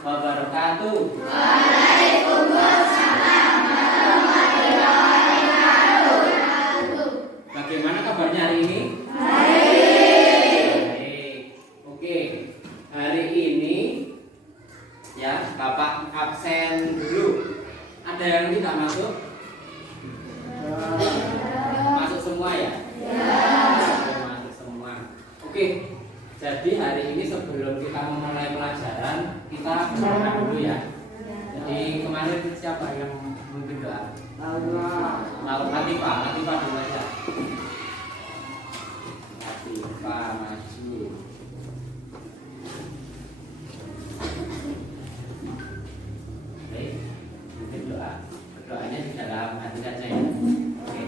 wabarakatuh. Waalaikumsalam warahmatullahi wabarakatuh. Bagaimana kabarnya hari ini? Baik. Oke. Hari ini ya, Bapak absen dulu. Ada yang tidak masuk? Masuk semua ya? Masuk semua. Oke. Jadi hari ini sebelum kita memulai pelajaran, kita berdoa dulu ya. Jadi kemarin siapa yang memimpin doa? Latifah dulu aja. Latifah maju. Baik, memimpin doa. Berdoanya di dalam hati saja ya. Oke.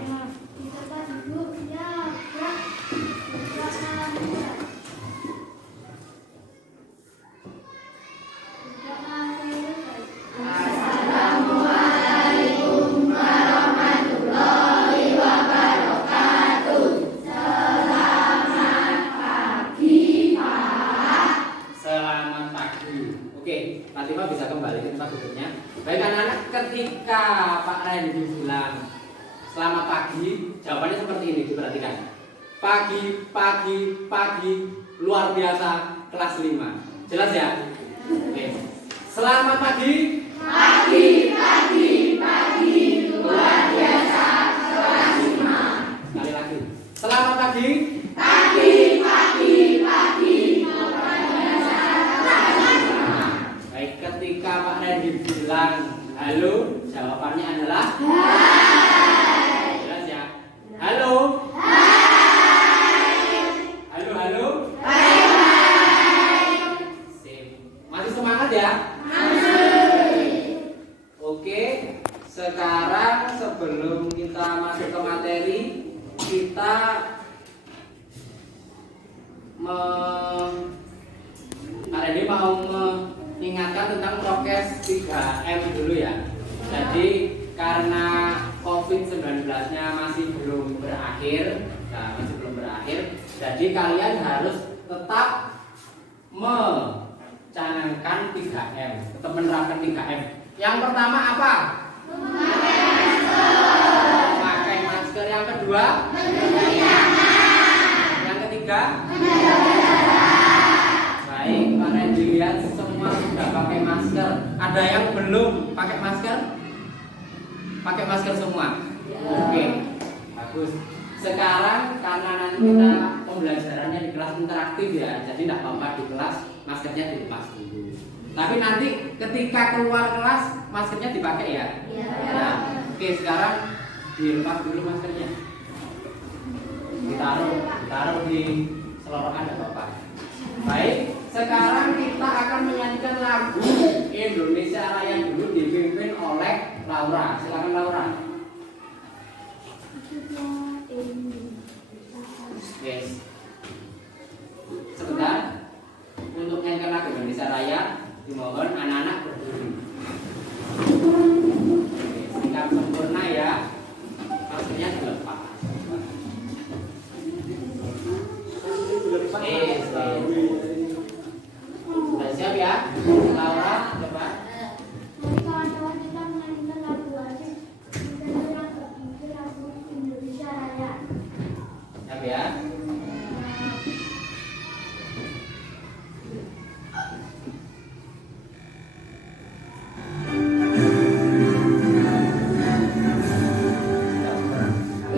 Selamat pagi. Oke, Latifah bisa kembali ke tempat duduknya. Baik anak-anak, ketika Pak Randy bilang selamat pagi, jawabannya seperti ini, diperhatikan. Pagi, luar biasa, kelas 5. Jelas ya? Oke. Selamat pagi. Pagi, luar biasa, kelas 5. Sekali lagi. Selamat pagi. Pagi, luar biasa, kelas 5. Baik, ketika Pak Randy bilang halo, jawabannya adalah hai. Jelas ya? Halo. Halo. Hai. Sip. Masih semangat ya? Oke. Sekarang sebelum kita masuk ke materi, kita hari ini mau mengingatkan tentang prokes 3M dulu ya. Jadi karena COVID-19-nya masih belum berakhir, jadi kalian harus tetap mencanangkan 3M, tetap menerapkan 3M. Yang pertama apa? Memakai masker. Yang kedua? Mencuci tangan. Yang ketiga? Baik, Pak Randy lihat semua sudah pakai masker. Ada yang belum pakai masker? Pakai masker semua? Oke, bagus. Sekarang karena nanti kita pembelajarannya di kelas interaktif ya, jadi tidak apa-apa di kelas maskernya dilepas dulu. Tapi nanti ketika keluar kelas maskernya dipakai ya. Nah, oke, sekarang dilepas dulu maskernya. Ditaruh di selorokan tidak apa-apa. Baik, sekarang kita akan menyanyikan lagu Indonesia Raya dulu dipimpin oleh Laura. Silakan Laura. Yes. Sebentar. Untuk menyanyikan lagu Indonesia Raya, dimohon anak-anak berdiri. Sikap sempurna ya. Maksudnya dilepas. Sudah siap ya? Laura, coba. Siap ya?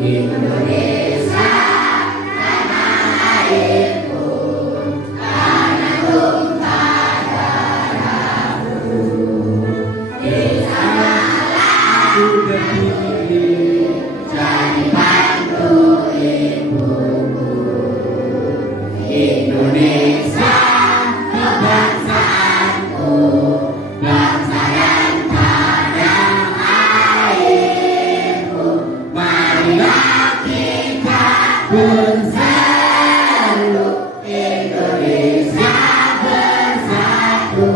Indonesia tanah airku, tanah tumpah darahku. Di sanalah aku berdiri, jadi bantu ibuku. Indonesia kebangsaanku, bangsa yang tanah airku. Marilah kita bersatu, Indonesia bersatu.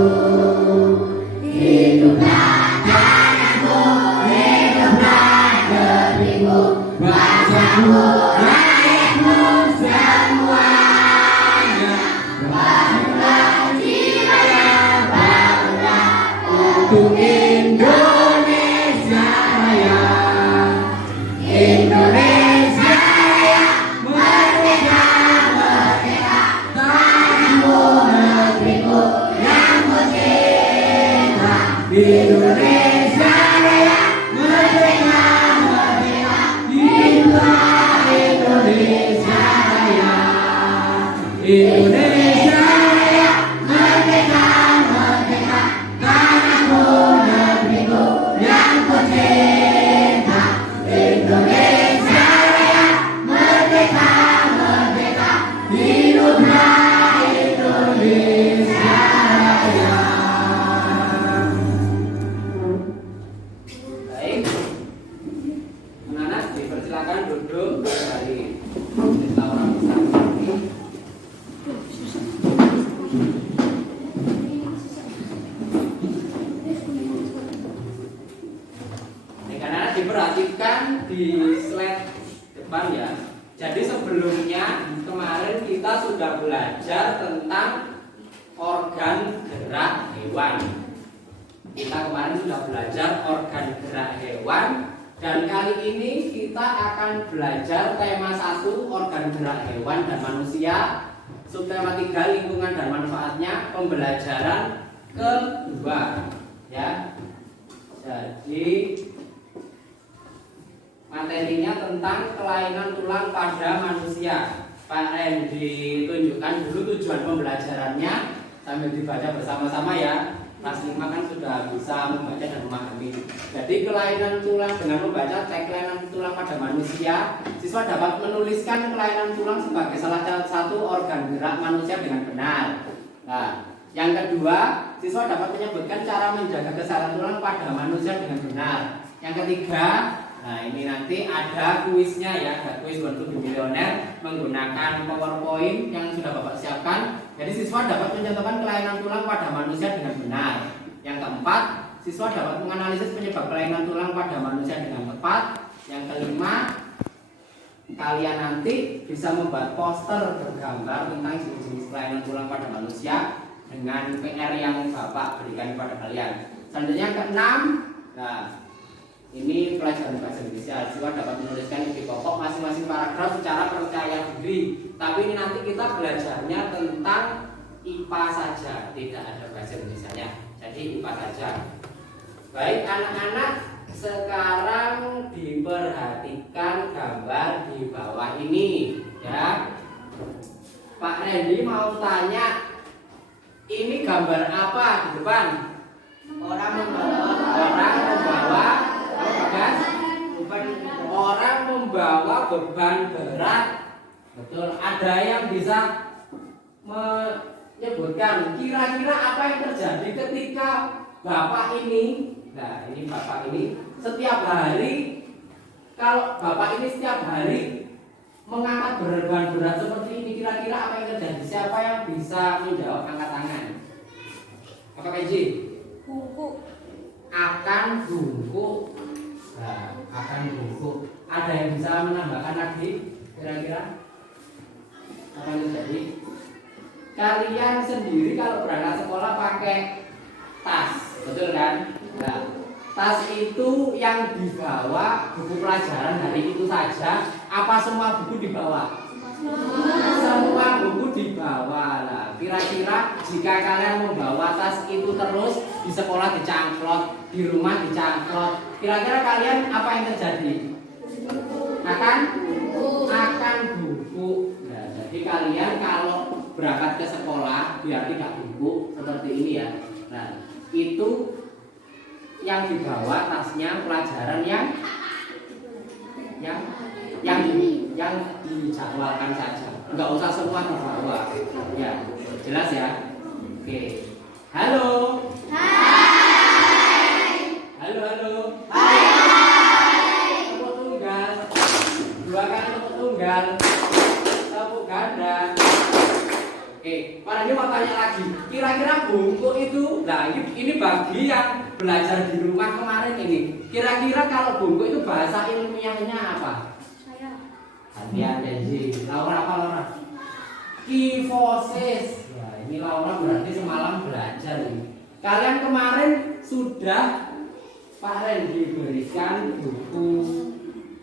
Hiduplah tanahmu, hiduplah negerimu, bangsamu, rakyatmu semuanya. Bangunlah jiwanya, bangunlah Untuk Indonesia Raya, Indonesia Raya, merdeka, merdeka, tanahku negeriku yang merdeka. Indonesia Raya, merdeka, merdeka, hiduplah Indonesia Raya. Indonesia Raya, merdeka, merdeka, tanahku negeriku yang merdeka. Indonesia Raya, merdeka, merdeka, hiduplah Indonesia Raya. Baik, anak-anak dipersilakan duduk kembali. Kita orang bersama. Anak-anak diperhatikan di slide depan ya. Jadi sebelumnya kemarin kita sudah belajar tentang organ gerak hewan. Kita kemarin sudah belajar organ gerak hewan. Dan kali ini kita akan belajar tema 1 organ gerak hewan dan manusia, subtema 3 lingkungan dan manfaatnya, pembelajaran kedua ya. Jadi materinya tentang kelainan tulang pada manusia. Pak Ren ditunjukkan dulu tujuan pembelajarannya sambil dibaca bersama-sama ya. Kelas 5 kan sudah bisa membaca dan memahami. Jadi kelainan tulang, dengan membaca teks kelainan tulang pada manusia, siswa dapat menuliskan kelainan tulang sebagai salah satu organ gerak manusia dengan benar. Nah, yang kedua, siswa dapat menyebutkan cara menjaga kesehatan tulang pada manusia dengan benar. Yang ketiga, nah ini nanti ada kuisnya ya, ada kuis Born to be Millionaire menggunakan PowerPoint yang sudah Bapak siapkan. Jadi siswa dapat mencontohkan kelainan tulang pada manusia dengan benar. Yang keempat, siswa dapat menganalisis penyebab kelainan tulang pada manusia dengan tepat. Yang kelima, kalian nanti bisa membuat poster bergambar tentang jenis-jenis kelainan tulang pada manusia dengan PR yang Bapak berikan kepada kalian. Selanjutnya yang keenam, nah ini pelajaran bahasa Indonesia. Siswa dapat menuliskan isi pokok masing-masing paragraf secara percaya diri. Tapi ini nanti kita belajarnya tentang IPA saja, tidak ada bahasa Indonesianya. Jadi IPA saja. Baik anak-anak, sekarang diperhatikan gambar di bawah ini ya. Pak Randy mau tanya, ini gambar apa di depan? Orang membawa beban berat. Betul. Ada yang bisa menyebutkan kira-kira apa yang terjadi ketika Bapak ini, nah ini Bapak ini setiap hari, kalau Bapak ini setiap hari mengangkat beban berat seperti ini, kira-kira apa yang terjadi? Siapa yang bisa menjawab, angkat tangan? Apa Kenji? Bungkuk. Akan bungkuk. Nah, akan bungkuk. Ada yang bisa menambahkan lagi? Kira-kira apa yang terjadi? Kalian sendiri kalau berangkat sekolah pakai tas, betul kan? Nah, tas itu yang dibawa buku pelajaran hari itu saja. Apa semua buku dibawa? Semua buku dibawa. Nah, kira-kira jika kalian membawa tas itu terus di sekolah dicangklot, di rumah dicangklot, kira-kira kalian apa yang terjadi? Akan buku. Nah, jadi kalian kalau berangkat ke sekolah biar tidak buku seperti ini ya. Nah, itu yang dibawa tasnya pelajaran yang dijadwalkan saja. Enggak usah semua dibawa. Ya, jelas ya? Oke. Halo. Halo. Tepuk tunggal. 2 kali tepuk tunggal. Tepuk ganda. Oke, Pak Rani mau tanya lagi. Kira-kira bungkuk itu, nah ini bagi yang belajar di rumah kemarin ini. Kira-kira kalau bungkuk itu bahasa ilmiahnya apa? Saya. Hati-hati Denzi. Laura apa Laura? Kifosis. Ya, ini Laura berarti semalam belajar ini. Kalian kemarin sudah Pak Randy berikan buku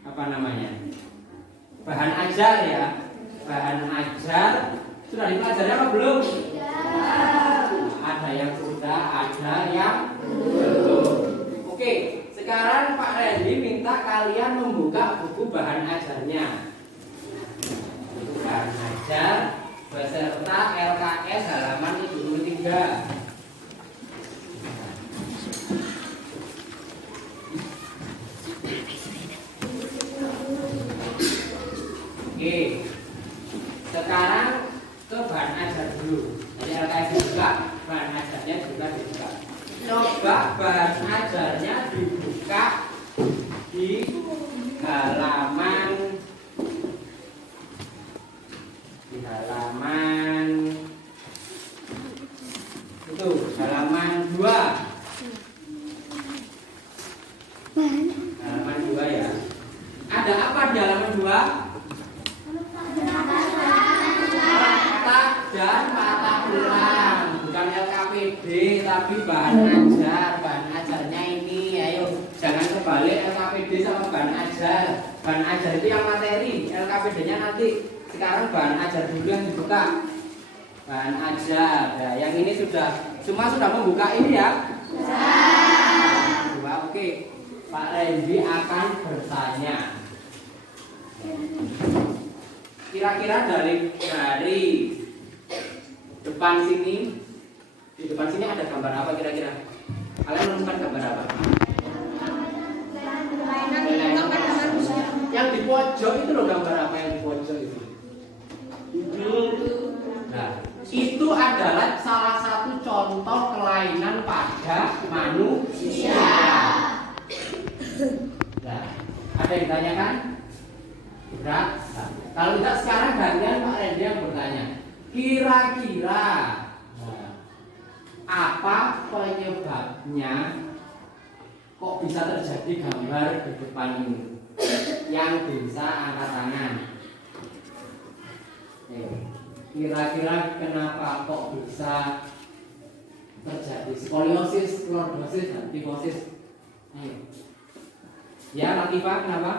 apa namanya? Bahan ajar ya. Bahan ajar sudah dipelajari apa belum? Ada yang sudah, ada yang belum. Oke, sekarang Pak Randy minta kalian membuka buku bahan ajarnya. Bahan ajar beserta LKS halaman 73. Oke, sekarang ke bahan ajar dulu. Jadi LKS dibuka, bahan ajarnya juga dibuka. Coba bahan ajarnya dibuka di halaman itu halaman 2. Halaman 2 ya. Ada apa di halaman 2? Kata dan patah ulang, bukan LKPD tapi bahan ajar. Bahan ajarnya ini, ayo jangan kebalik LKPD sama bahan ajar. Bahan ajar itu yang materi, LKPD-nya nanti. Sekarang bahan ajar dulu yang dibuka. Bahan ajar. Ya, yang ini sudah semua sudah membuka ini ya. Oke, Pak Randy akan bertanya. Kira-kira dari depan sini, di depan sini ada gambar apa kira-kira? Kalian menemukan gambar apa? Yang di pojok itu loh, gambar apa yang di pojok itu? Nah, itu adalah salah satu contoh kelainan pada manusia. Nah, ada yang ditanyakan? Berat? Nah, kalau tidak sekarang gantian Pak Randy yang bertanya. Kira-kira apa penyebabnya kok bisa terjadi gambar di depan ini? Yang bisa angkat tangan. Kira-kira kenapa kok bisa terjadi skoliosis, lordosis, dan tifosis? Ya, Latifah, kenapa?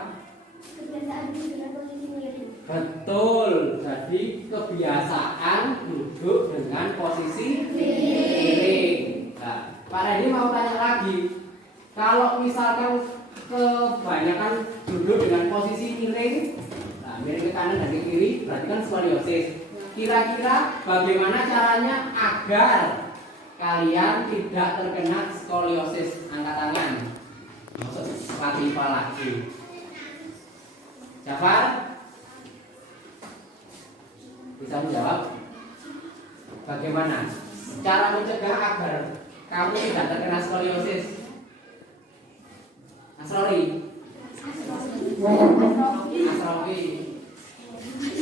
Kebiasaan duduk dengan posisi miring. Betul, jadi kebiasaan duduk dengan posisi miring. Nah, Pak Randy mau tanya lagi, kalau misalkan kebanyakan duduk dengan posisi miring, nah miring ke kanan dan ke kiri, berarti kan skoliosis. Kira-kira bagaimana caranya agar kalian tidak terkena skoliosis? Angkat tangan. Masuk Latifah lagi. Jafar bisa menjawab? Bagaimana cara mencegah agar kamu tidak terkena skoliosis? Asrori.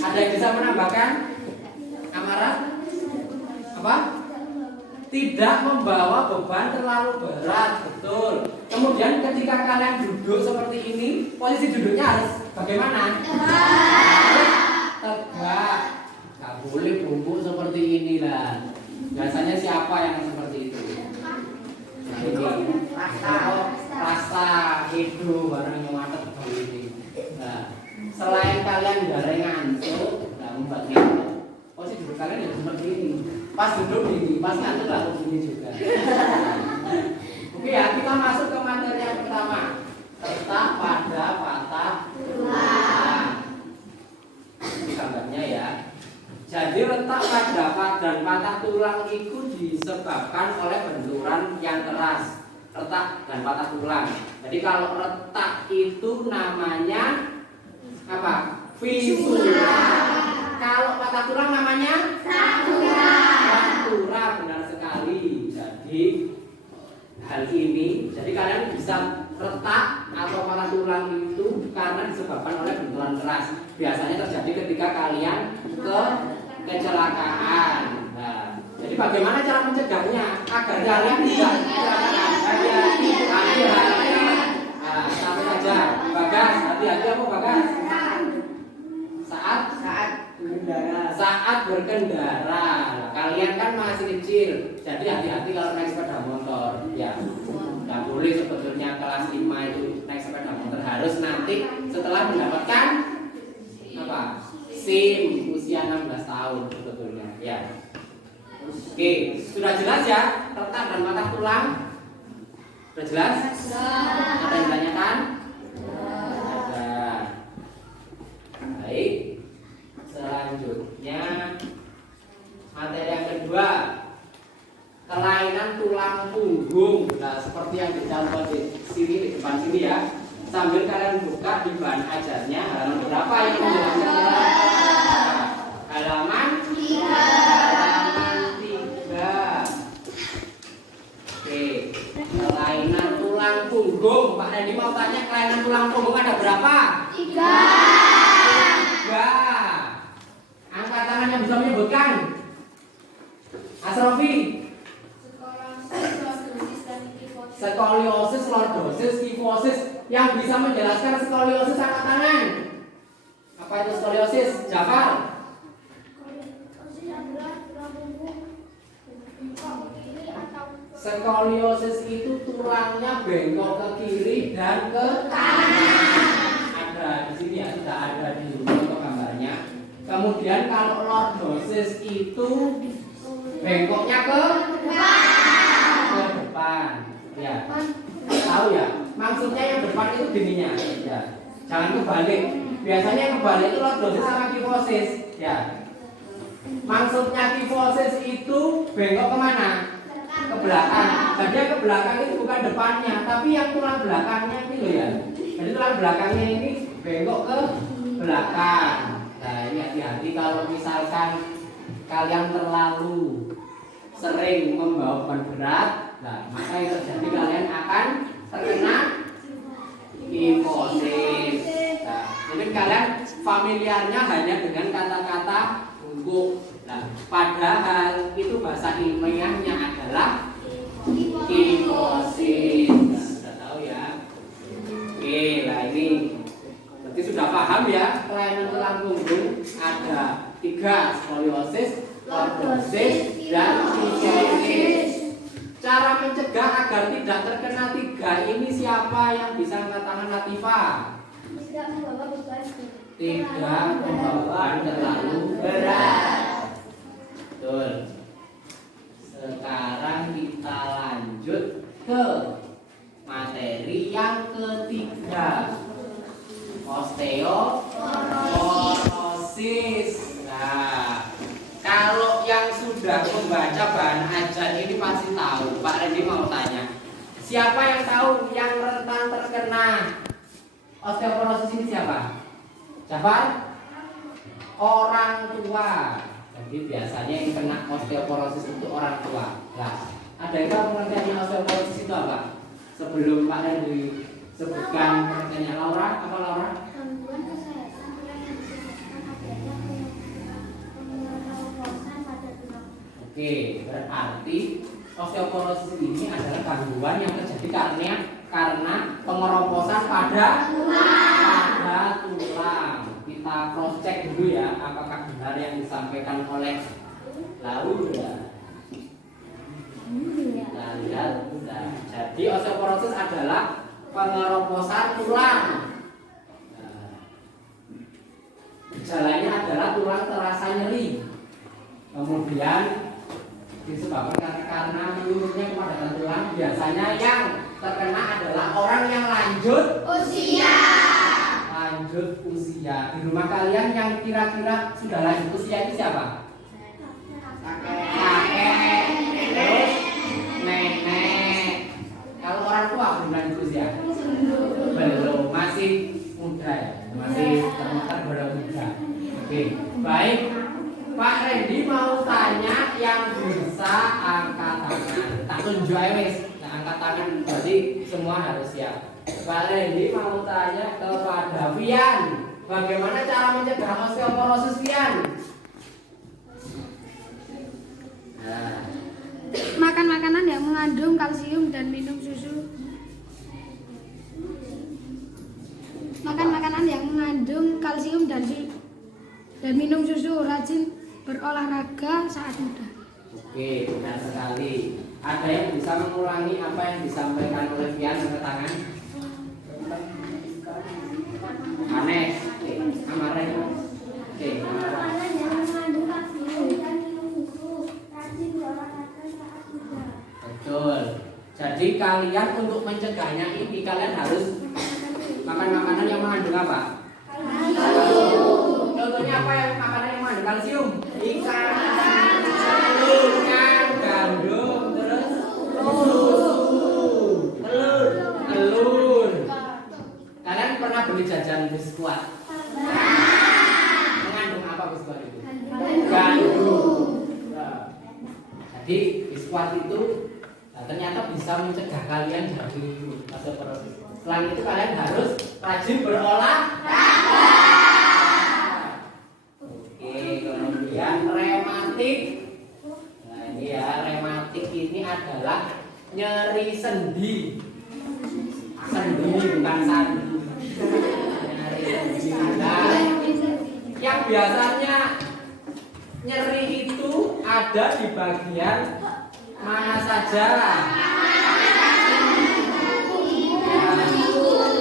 Ada yang bisa menambahkan? Amara? Apa? Tidak membawa beban terlalu berat, betul. Kemudian ketika kalian duduk seperti ini, posisi duduknya harus bagaimana? Tegak. Gak boleh bungkuk seperti ini lah. Biasanya siapa yang seperti itu? Nah, ini rasa itu barang yang mata begini. Nah, selain kalian garing ngantuk, nah membuat ngantuk, posisi duduk kalian juga seperti ini. Pas duduk gini, pas ngantuk lalu gini juga. Oke ya, kita masuk ke materi yang pertama. Letak pada patah tulang. Ini gambarnya ya. Jadi letak pada dan patah tulang itu disebabkan oleh benturan yang keras. Retak dan patah tulang. Jadi kalau retak itu namanya apa? Fisura. Kalau patah tulang namanya fractura. Fractura, benar sekali. Jadi hal ini, jadi kalian bisa retak atau patah tulang itu karena disebabkan oleh benturan keras. Biasanya terjadi ketika kalian kecelakaan. Nah, jadi bagaimana cara mencegahnya agar kalian tidak kecelakaan? Hati-hati. Nah, sampai saja. Bagas, hati-hati apa Bagas? Saat Saat berkendara. Kalian kan masih kecil, jadi hati-hati kalau naik sepeda motor. Ya, nggak boleh sebetulnya kelas 5 itu naik sepeda motor. Harus nanti setelah mendapatkan apa? SIM usia 16 tahun sebetulnya. Ya. Oke, sudah jelas ya retak dan mata tulang? Sudah jelas? Ada yang ditanyakan? Ada. Baik. Selanjutnya materi yang kedua, kelainan tulang punggung. Nah, seperti yang dicontoh di sini, di depan sini ya. Sambil kalian buka di bahan ajarnya, halaman berapa yang menjelaskan? Halaman 3. Oke, kelainan tulang punggung. Pak Randy mau tanya, kelainan tulang punggung ada berapa? 3. Angkat tangan yang bisa menyebutkan. Asrofi. Skoliosis, lordosis, kifosis. Yang bisa menjelaskan skoliosis angkat tangan. Apa itu skoliosis? Jafar. Skoliosis itu tulangnya bengkok ke kiri dan ke kanan. Ada di sini ya, sudah ada di foto gambarnya. Kemudian kalau lordosis itu bengkoknya ke depan. Ya. Tahu ya? Maksudnya yang depan itu gininya. Ya. Jangan kebalik. Biasanya yang kebalik itu lordosis sama kifosis. Ya. Maksudnya kifosis itu bengkok kemana? Ke belakang. Jadi yang ke belakang itu bukan depannya, tapi yang tulang belakangnya ini loh ya. Jadi tulang belakangnya ini bengkok ke belakang. Nah ini hati-hati kalau misalkan kalian terlalu sering membawa beban berat, nah maka yang terjadi kalian akan terkena kifosis. Nah, jadi kalian familiarnya hanya dengan kata-kata bungkuk. Nah, padahal itu bahasa ilmiahnya adalah kifosis. Nah, sudah tahu ya. Oke, nah ini berarti sudah paham ya kelainan tulang punggung ada 3, skoliosis, lordosis, dan kifosis. Cara mencegah agar tidak terkena 3 ini siapa yang bisa angkat tangan? Latifa. Tidak membawa beban. Tidak membawa terlalu berat. Betul. Sekarang kita lanjut ke materi yang ketiga, osteoporosis. Nah, kalau yang sudah membaca bahan ajar ini pasti tahu. Pak Randy mau tanya, siapa yang tahu yang rentan terkena osteoporosis ini siapa? Siapa? Orang tua. Jadi biasanya yang kena osteoporosis itu orang tua. Nah, ada yang tahu pengertiannya osteoporosis itu apa? Sebelum Pak Randy sebutkan pengertiannya, Laura, apa Laura? Gangguan kesehatan tulang yang disebabkan adanya pengeroposan pada tulang. Oke, berarti osteoporosis ini adalah gangguan yang terjadi karena pengeroposan pada tulang. Kita cross check dulu ya, apakah benar yang disampaikan oleh Laura. Nah, jadi osteoporosis adalah pengeroposan tulang. Gejalanya adalah tulang terasa nyeri, kemudian disebabkan karena menurunnya kepadatan tulang. Biasanya yang terkena adalah orang yang lanjut usia. Di rumah kalian yang kira-kira sudah lanjut usia itu siapa? Kakek, terus nenek. Kalau orang tua belum lanjut usia? Belum, masih muda ya, masih tergolong muda. Oke, baik. Pak Randy mau tanya yang bisa angkat tangan. Tak tunjuk aja wes. Nah, angkat tangan berarti semua harus siap. Pak Randy mau tanya kepada Vian, bagaimana cara mencegah osteoporosis, Vian? Nah. Makan makanan yang mengandung kalsium dan minum susu. Makan makanan yang mengandung kalsium dan dan minum susu, rajin berolahraga saat muda. Oke, benar sekali. Ada yang bisa mengulangi apa yang disampaikan oleh Fian? Angkat tangan. Aneh. Oke, Amaren. Oke. Makanan yang mengandung kalsium dan minum susu, rajin berolahraga saat muda. Betul. Jadi kalian untuk mencegahnya ini kalian harus makan makanan yang mengandung apa? Kalsium. Contohnya apa yang makanan yang mengandung kalsium? Ikan, ikan, gandum, terus susu, telur. Kalian pernah beli jajan biskuit? Mengandung apa biskuit itu? Gandum. Nah, jadi biskuit itu ternyata bisa mencegah kalian dari osteoporosis. Selain itu kalian harus rajin berolahraga. Oke, kemudian rematik. Nah ini ya, rematik ini adalah nyeri sendi. Sendi bukan sandi. Nyeri sendi. Nah, yang biasanya nyeri itu ada di bagian mana saja?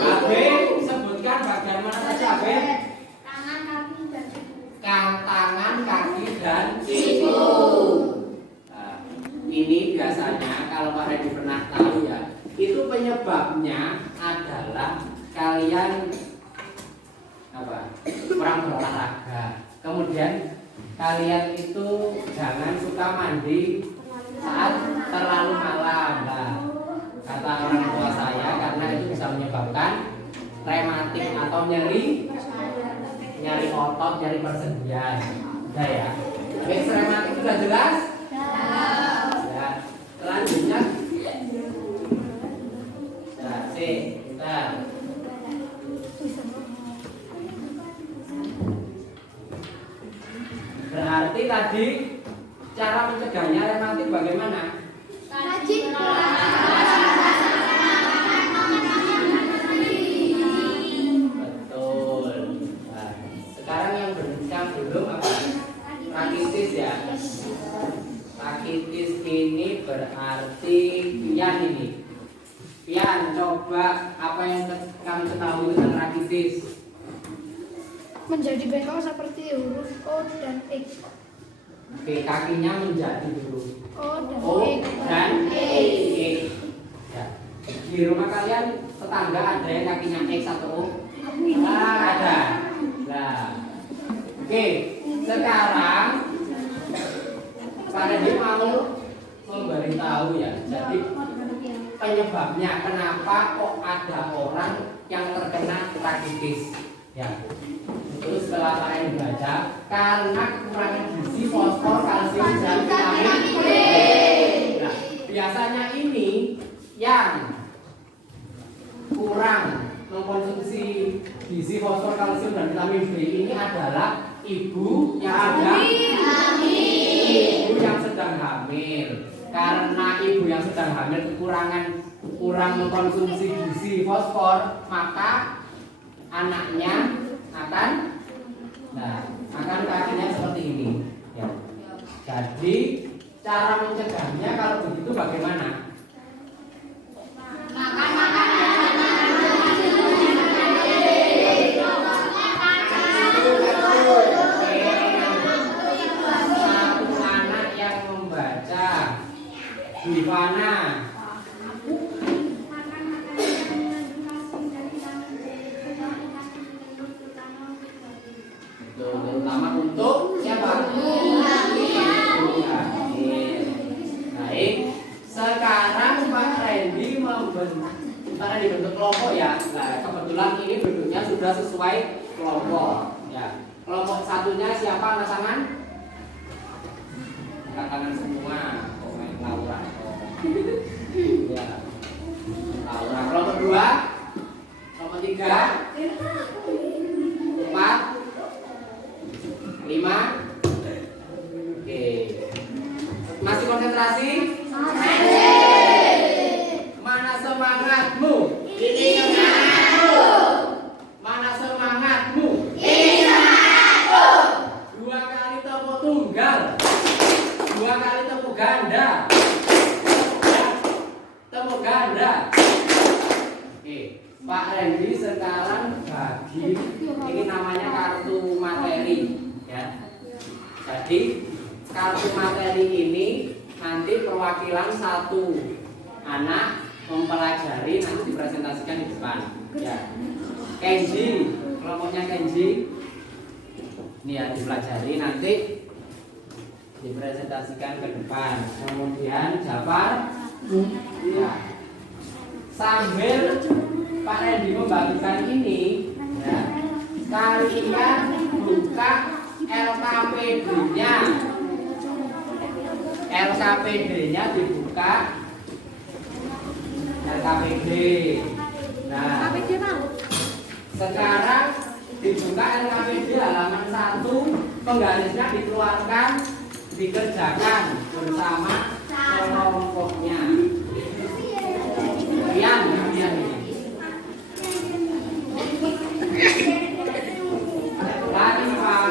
Abe, sebutkan bagian mana saja, Abe? Tangan, kaki, dan siku. Nah, ini biasanya kalau Pak Redi pernah tahu ya, itu penyebabnya adalah kalian apa? Kurang berolahraga. Kemudian kalian itu jangan suka mandi saat terlalu malam. Nah, kata orang tua saya karena itu bisa menyebabkan rematik atau nyeri otot, nyeri persendian. Udah ya. Oke, rematik sudah jelas? Ya. Selanjutnya nah, kita berarti tadi cara mencegahnya rematik bagaimana? Rajin Betul. Nah, sekarang yang belum apa? Rakitis ya. Rakitis ini berarti pian ini. Pian, coba apa yang kamu ketahui tentang rakitis? Menjadi bengkok seperti huruf O dan X. Oke, kakinya menjadi huruf O dan O X. dan E. Ya. Di rumah kalian tetangga ada yang kakinya X atau O? Ada. Nah, oke. Sekarang Pak Redi mau memberitahu ya. Jadi penyebabnya kenapa kok ada orang yang terkena rakitis? Ya. Terus setelah Pak Redi baca, karena kurangnya gizi, fosfor, kalsium, dan vitamin B. Nah, biasanya ini yang kurang mengkonsumsi gizi, fosfor, kalsium, dan vitamin B ini adalah ibu yang sedang hamil. Karena ibu yang sedang hamil kurang mengkonsumsi gizi, fosfor, maka anaknya akan kakinya seperti ini. Ya. Jadi cara mencegahnya kalau begitu bagaimana? Satu anak yang membaca di mana? Terutama untuk siapa? Baik. Sekarang Pak Randy dibentuk kelompok ya. Nah, kebetulan ini bentuknya sudah sesuai kelompok. Ya. Kelompok satunya siapa angkat tangan? Angkat tangan semua. Komen Laura. Ya. Laura. Kelompok 2, kelompok 3, 4, 5. Oke. Masih konsentrasi? Mana semangatmu? Ini semangatku. Mana semangatmu? Ini semangatku. ada? Oke, Pak Randy sekarang bagi ini namanya kartu materi ya. Jadi kartu materi ini nanti perwakilan satu anak mempelajari nanti dipresentasikan di depan ya. Kenji, kelompoknya Kenji ini ya dipelajari nanti dipresentasikan ke depan. Kemudian Jafar ya. Sambil Pak Randy membagikan ini ya, kalian buka LKPD-nya. LKPD-nya dibuka. LKPD. Nah, sekarang dibuka LKPD halaman 1, penggarisnya dikeluarkan, dikerjakan bersama kelompoknya. Kemudian lagi Pak,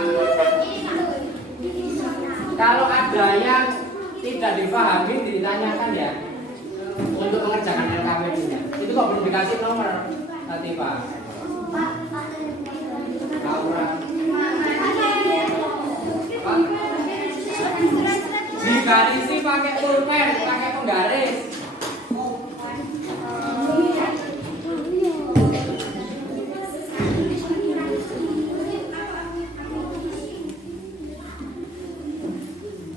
kalau ada yang tidak dipahami ditanyakan ya untuk mengerjakan LKPD-nya. Itu kok belum dikasih nomor tadi Pak. Laura. Digarisi pakai pulpen, pakai penggaris.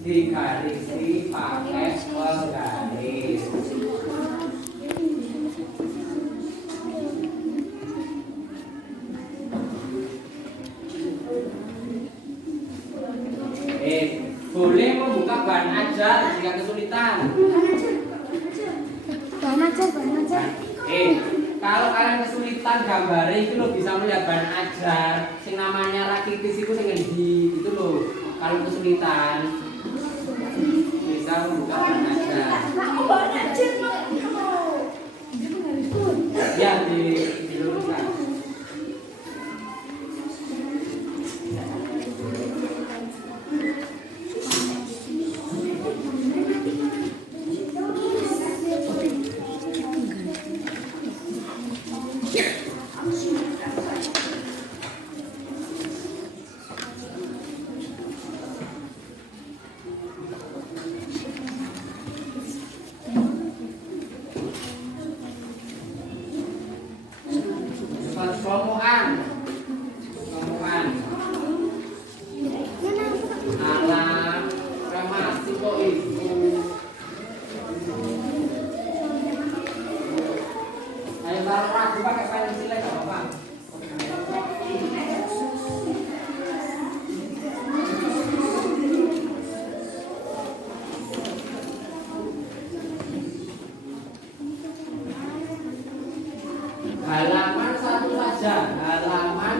Digarisi pakai penggaris. Boleh membuka bahan ajar jika kesulitan. Bahan ajar. Kalau kalian kesulitan gambarnya itu lo bisa melihat bahan ajar. Sing namanya rakitis itu sing ngendi itu lo. Kalau kesulitan bisa membuka bahan ajar. Ya diluruskan. Kelompok alam remasi kok ibu. Ayo taruh ragu pakai pensil aja apa? Halaman 1 saja, halaman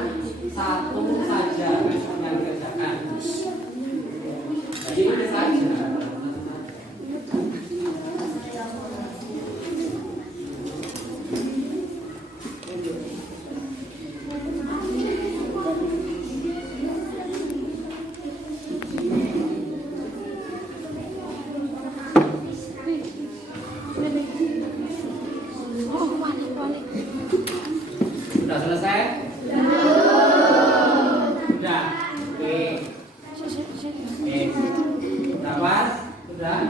1 saja yang dikerjakan. Jadi ini saja. Sudah selesai? Sudah. Oke. Dapat? Sudah.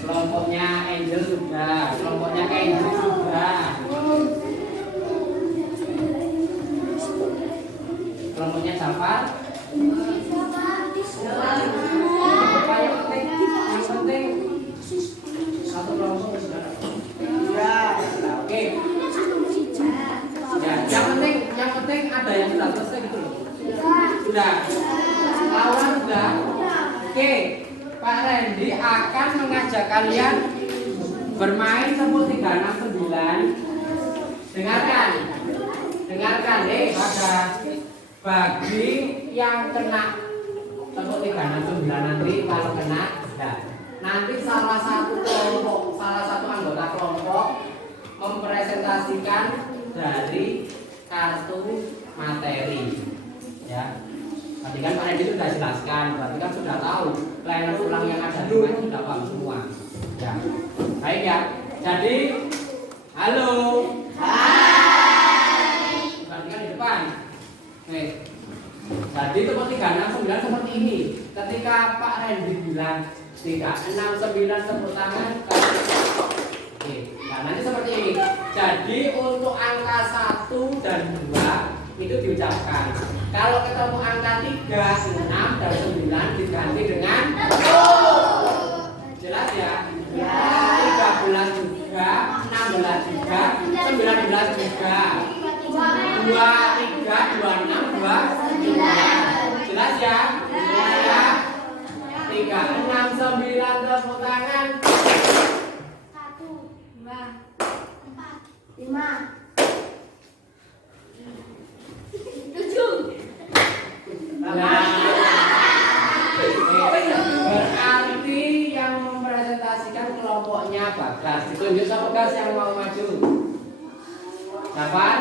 Kelompoknya Angel sudah. Kelompoknya Angel sudah. Kelompoknya Jafar. Yang penting satu kelompok sudah. Ya. Oke. Ya, yang penting ada yang sudah selesai gitu loh. Sudah. Lawan sudah. Oke. Pak Randy akan mengajak kalian bermain sepul 369. Dengarkan. Dengarkan pada bagi yang kena sepul 369 nanti kalau kena nanti salah satu anggota kelompok mempresentasikan dari kartu materi ya. Tadi kan Pak Randy sudah jelaskan, berarti kan sudah tahu planner ulang yang ada di rumah sudah paham semua ya. Baik ya. Jadi, halo. Perhatikan di depan. Nih. Jadi tepuk 369 seperti ini. Ketika Pak Randy bilang 369 tepuk tangan. Oke. Nah, nanti seperti ini. Jadi untuk angka 1 dan 2 itu diucapkan. Kalau ketemu angka 3, 6 dan 9 diganti dengan jelas ya? 13 juga, 16 juga, 19 juga. 2, 3, 26, 29. Jelas ya? Ya. 3, 6, 9 tepuk tangan. 1, 2, 4, 5, 7. Berarti yang mempresentasikan kelompoknya Bagas. Ditunjuk sama Bagas yang mau maju. Jafar?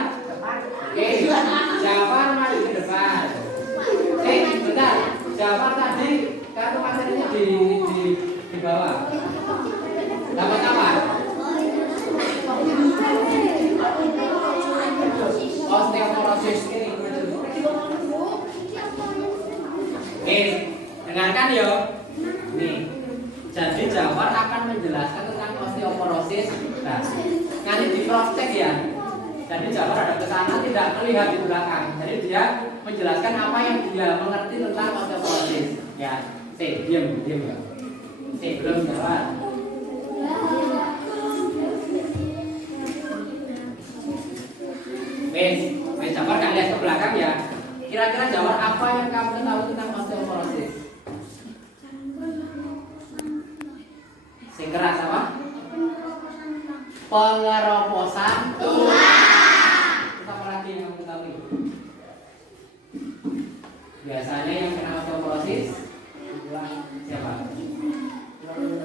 Oke, Jafar maju ke depan. Bentar. Jafar tadi kartu materinya di bawah. Dapat apa? Osteoporosis ini. Dengarkan ya. Nih. Jadi Jafar akan menjelaskan tentang osteoporosis. Nah, nanti di cross check ya. Jadi Jafar ada ke sana tidak melihat di belakang. Jadi dia menjelaskan apa yang dia mengerti tentang osteoporosis. Ya, diam ya. Belum Jafar. Jafar kan lihat ke belakang ya. Kira-kira Jafar apa yang kamu tahu tentang osteoporosis? Sing keras apa? Pengeroposan tulang. Apa lagi yang kamu ketahui? Biasanya yang kena osteoporosis siapa?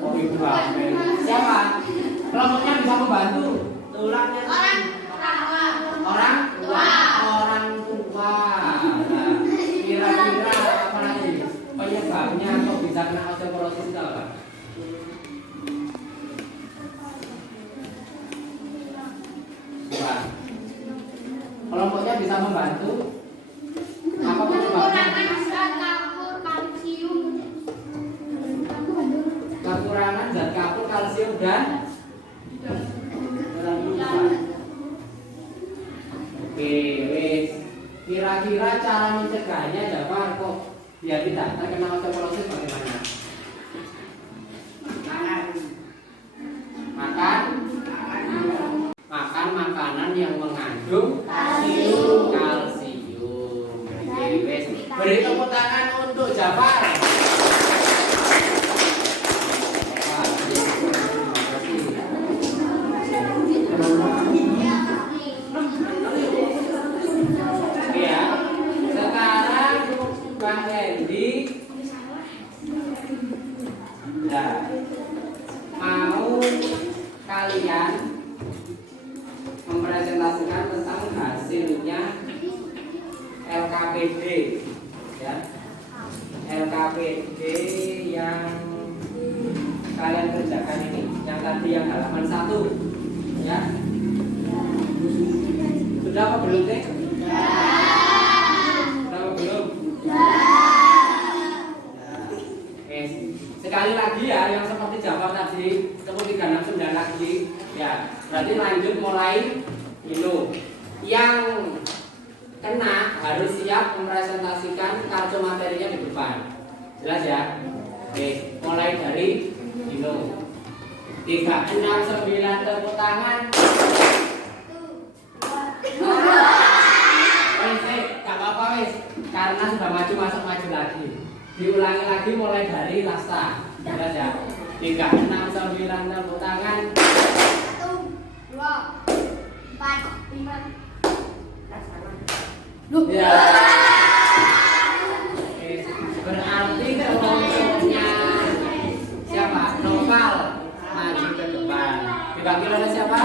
Oh, ibu hamil. Siapa? Kelompoknya bisa membantu. Tulangnya orang tua. Nah, kira-kira apa lagi penyebabnya kok bisa kena osteoporosis itu apa? Kelompoknya bisa membantu. Apa penyebabnya? Kekurangan zat kapur, kalsium dan oke, wes. Kira-kira cara mencegahnya Jafar kok biar tidak terkena osteoporosis bagaimana? Makan makanan yang mengandung kalsium. Oke, wes. Beri tepuk tangan untuk Jafar. Mau kalian mempresentasikan tentang hasilnya LKPD ya. LKPD yang kalian kerjakan ini, yang tadi yang halaman 1 ya. Sudah apa belum sih? Sudah apa belum? Sekali lagi ya, yang seperti Jafar tadi, seperti 369 lagi ya. Berarti lanjut mulai minum. Yang kena harus siap mempresentasikan kartu materinya di depan. Jelas ya? Oke, mulai dari minum. 369 tepuk tangan. Gak apa-apa wis, karena sudah maju masuk maju lagi. Diulangi lagi mulai dari lasta. Jelas ya? 369 tepuk tangan. 1, 2, 4, 5. Ya. Berarti kelompoknya siapa? Noval maju ke depan. Dibagi oleh siapa?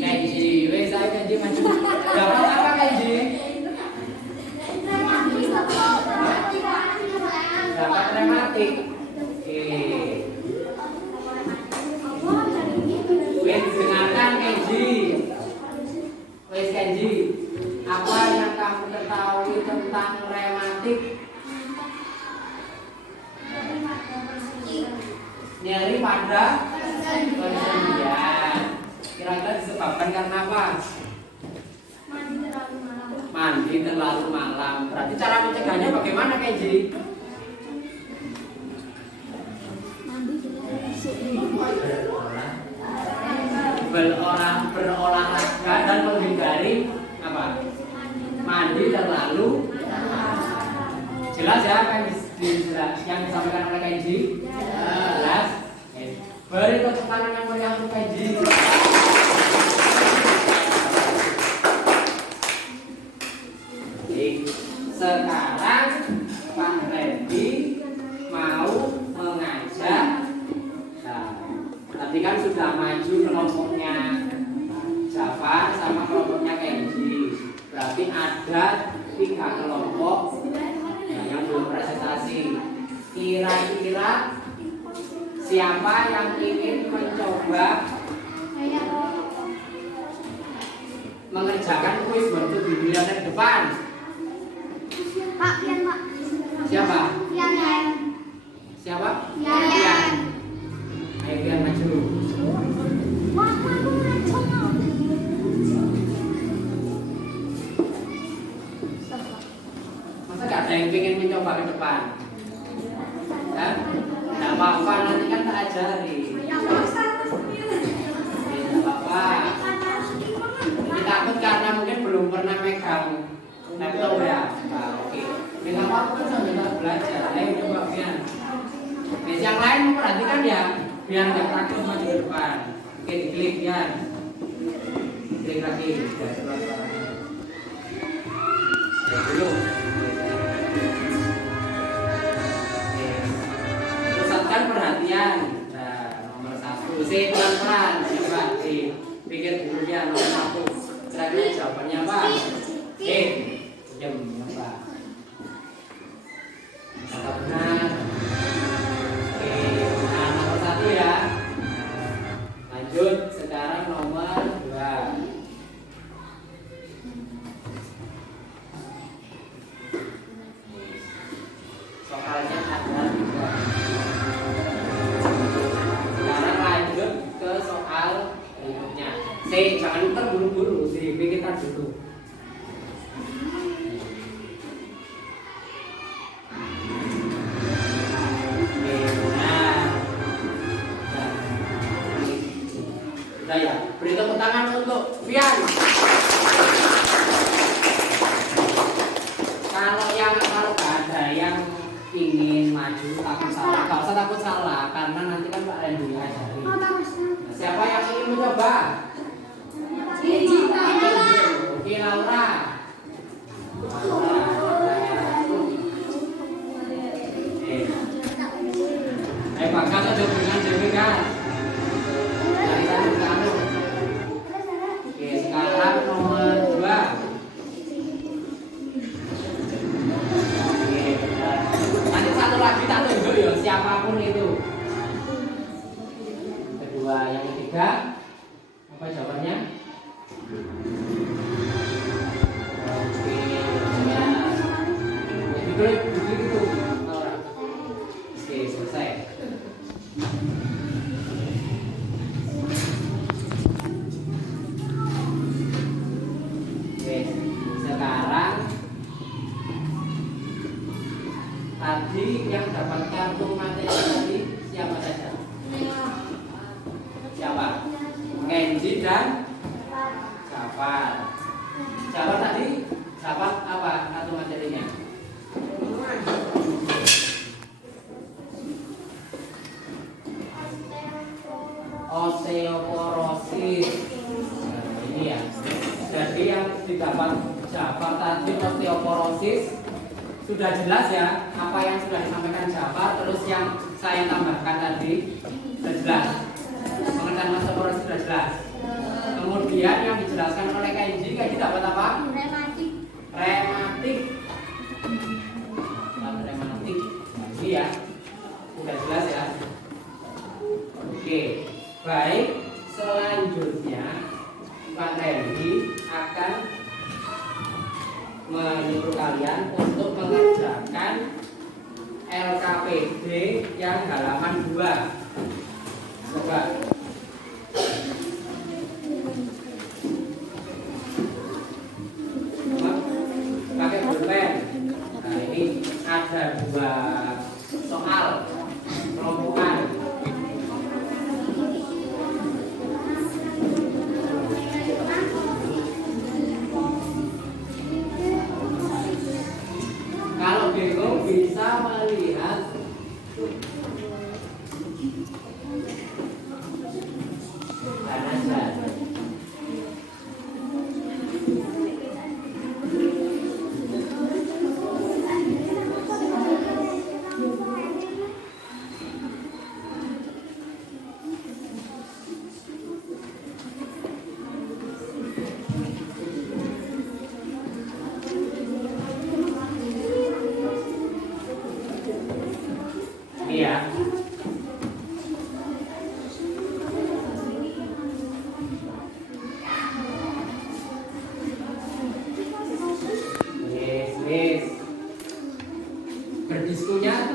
Kenji. Wes saya Kenji maju. Dapat apa Kenji? Dapat rematik. Oke. Nyeri pada persendian. Kira-kira disebabkan karena apa? Mandi terlalu malam. Berarti cara mencegahnya bagaimana, Kenji? Berolahraga dan menghindari apa? Mandi terlalu. Jelas ya apa yang disampaikan oleh Kenji? Jelas. Beri tepuk tangan yang meriah untuk Kenji. Sekarang Pak Randy mau mengajak. Nah, tadi kan sudah maju kelompoknya Jafar sama kelompoknya Kenji. Berarti ada 3 kelompok yang belum presentasi. Kira-kira siapa yang ingin mencoba mengerjakan kuis bentuk di miliar depan? Pak, Pian, Pak. Siapa? Pian. Siapa? Pian. Ayo Pian maju. Wah, aku ngacau. Masa gak ada yang ingin mencoba ke depan? Ya? Gak apa-apa, nanti kan tak ajari. Gak apa-apa. Ini takut karena mungkin belum pernah megang laptop ya. Nah, oke. Megang apa kan sambil belajar. Ayo coba Pian. Yang lain memperhatikan ya, biar nggak takut maju ke depan. Oke, diklik Pian. Klik lagi. Dulu. Pusatkan perhatian. Nah, nomor 1. C pelan-pelan. Coba pikir dulu ya nomor 1. Kira-kira jawabannya apa? Jam apa? Apa benar? Oke, nah nomor 1 ya. Lanjut, sekarang nomor 2. Soalnya ada 3. Sekarang lanjut ke soal berikutnya. Jangan terburu-buru, dipikirkan dulu. Udah ya, beri tepuk tangan untuk Pian. Kalau gak ada yang ingin maju takut salah, gak usah takut salah karena nanti kan Pak Randy ajari. Siapa yang ingin mencoba? Oke, Laura. Bakal ada dengan Dewi kan? Oke, sekarang nomor 2. Oke, nanti satu lagi tak tunjuk ya, siapapun itu. Kedua, yang ketiga, apa jawabannya? Oke, ya. Diklik itu. Oke, selesai. Oke, sekarang tadi yang dapat kartu materi tadi siapa saja? Siapa? Kenji dan Jafar. Jafar tadi dapat apa kartu materinya? Osteoporosis. Nah, ini ya. Jadi yang didapat Jafar tadi osteoporosis sudah jelas ya apa yang sudah disampaikan Jafar, terus yang saya tambahkan tadi sudah jelas. Pengertian osteoporosis sudah jelas. Kemudian yang dijelaskan oleh Kenji dapat apa? Rematik. Rematik. Nah, ini ya. Sudah jelas ya. Oke. Baik, selanjutnya Pak Randy akan menyuruh kalian untuk mengerjakan LKPD yang halaman 2. Coba. Pakai pulpen. Nah, ini ada 2 soal kelompokan. Kalau bingung bisa melihat aja. Iya.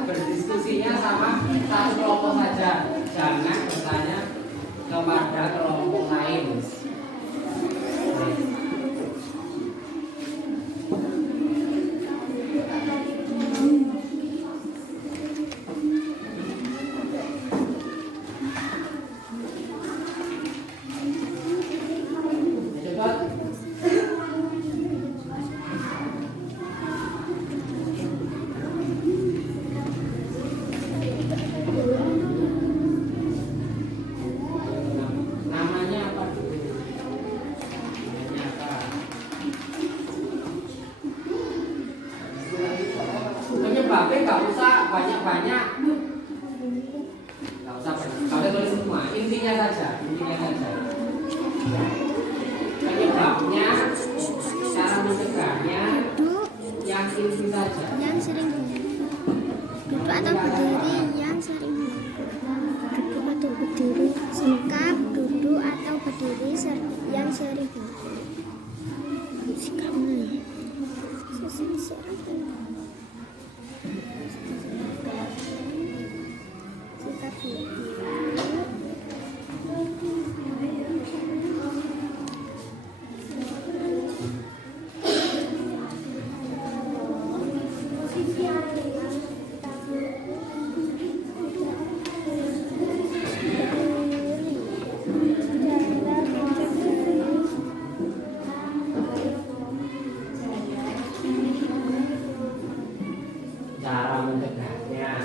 Berdiskusinya sama satu kelompok saja, jangan bertanya kepada kelompok lain. Namanya apa dulu? Namanya apa? Penyebabnya nggak usah banyak-banyak. Nggak usah banyak. Kalau tulis semua, intinya saja. Penyebabnya, cara mencegahnya, yang inti saja. Yang sering duduk atau berdiri yang sering duduk atau berdiri sikap duduk atau berdiri yang sering sikapnya Cara mencegahnya.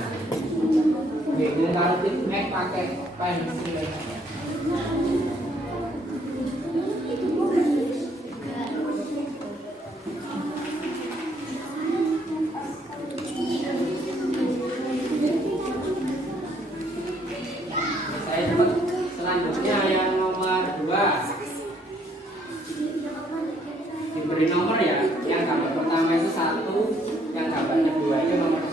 Bingung kalau tipmek pakai pensil. Saya dapat selanjutnya yang nomor 2. Diberi nomor ya. Yang gambar pertama itu 1, yang gambar kedua itu nomor 2.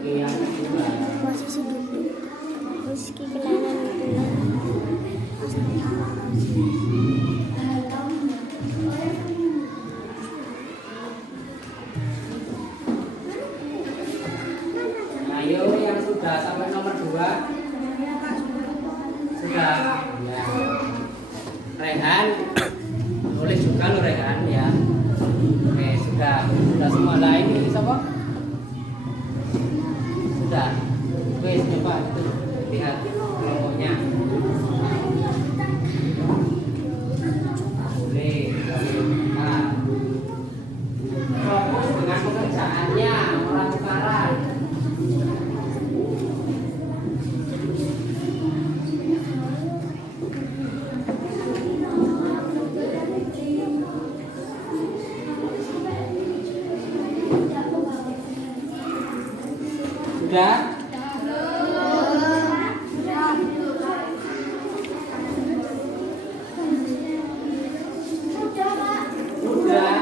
Oke, yang kedua. posisi duduk meski kelihatan Ayo yang sudah sampai nomor 2. Sudah. Ya. Rehan, boleh juga lo Rehan ya. Oke, sudah semua lain ini siapa? Sudah. Wes coba itu lihat kelompoknya. Boleh, nah. Fokus dengan pekerjaannya, orang tukaran. Sudah? Sudah.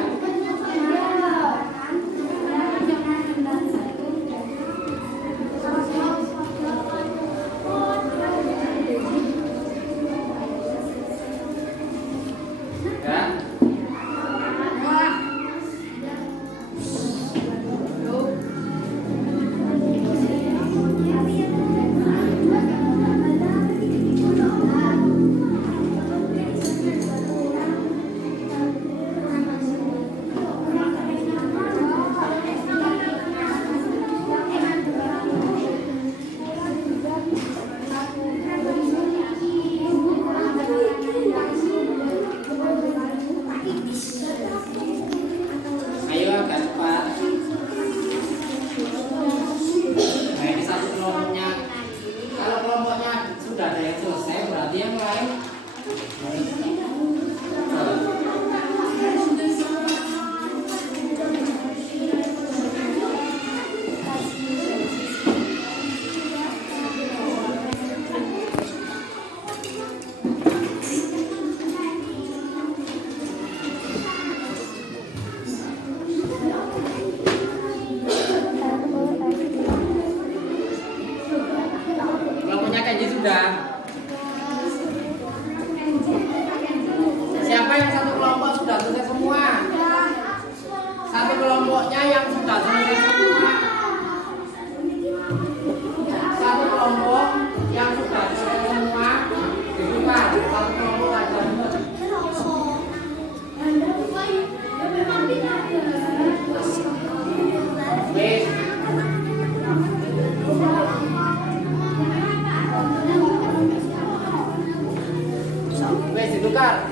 sudah ada yang selesai, berarti yang lain kelompoknya Kenji sudah. Siapa yang satu kelompok sudah selesai semua? Satu kelompoknya yang sudah selesai semua. Satu kelompok yang sudah selesai semua. Dibuka satu kelompok aja. Wes. Wes ditukar.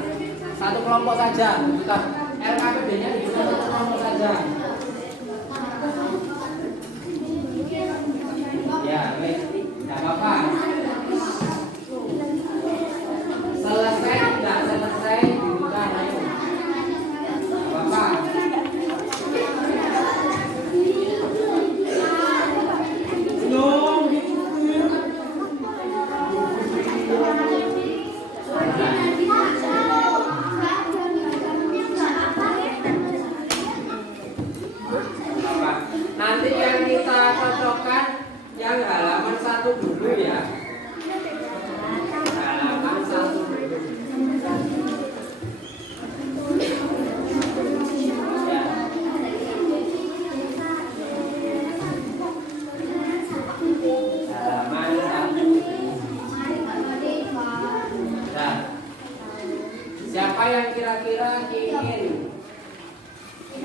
Satu kelompok saja. Ditukar. LKPD-nya ditukar satu kelompok saja. Ya, wes. Enggak apa-apa. Selesai tidak selesai ditukar ayo. Enggak apa-apa. Nanti yang kita cocokkan yang halaman 1 dulu ya. Halaman 1 dulu. Ya. Halaman 1. Nah. Siapa yang kira-kira ingin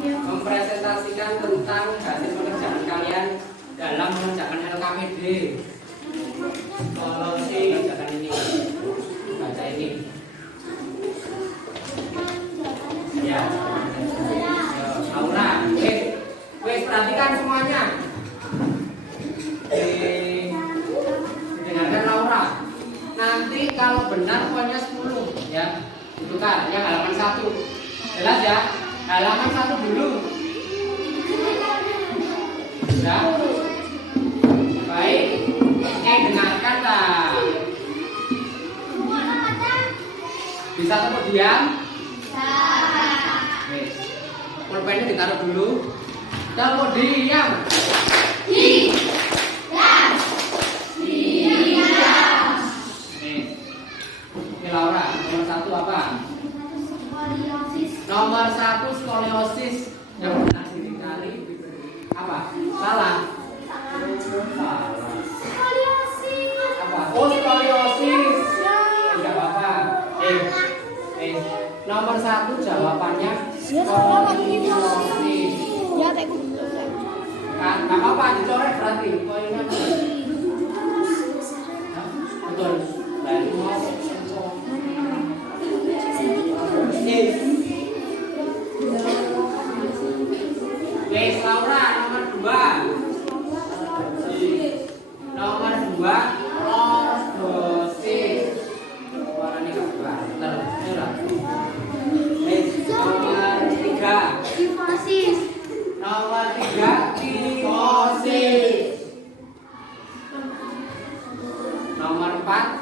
mempresentasikan tentang hasil pekerjaan kalian dalam mengerjakan LKPD? Tolong sih bacakan ini, baca ini. Ya, Aura, wes perhatikan semuanya. Dengarkan Laura. Nanti kalau benar poinnya 10 ya. Ditukar yang halaman 1. Jelas ya? Halaman 1 dulu. Ya. Baik. Dengarkan tak? Bisa tepuk diam? Bisa. Pulpennya ditaruh dulu. Tepuk diam. Diam. Ini Laura, nomor 1 apa? Nomor 1 skoliosis. Yang benar dicari apa? Salah. Apa? Oh, skoliosis. Enggak apa-apa. Nomor 1 jawabannya skoliosis. Kan enggak apa-apa dicoret berarti. Poinnya betul. Lalu mau Wes Laura nomor 2. Nomor 2 lordosis. Warnanya enggak tercerah. Nomor 3 Tifosis. Nomor 3 tifosis. Nomor 4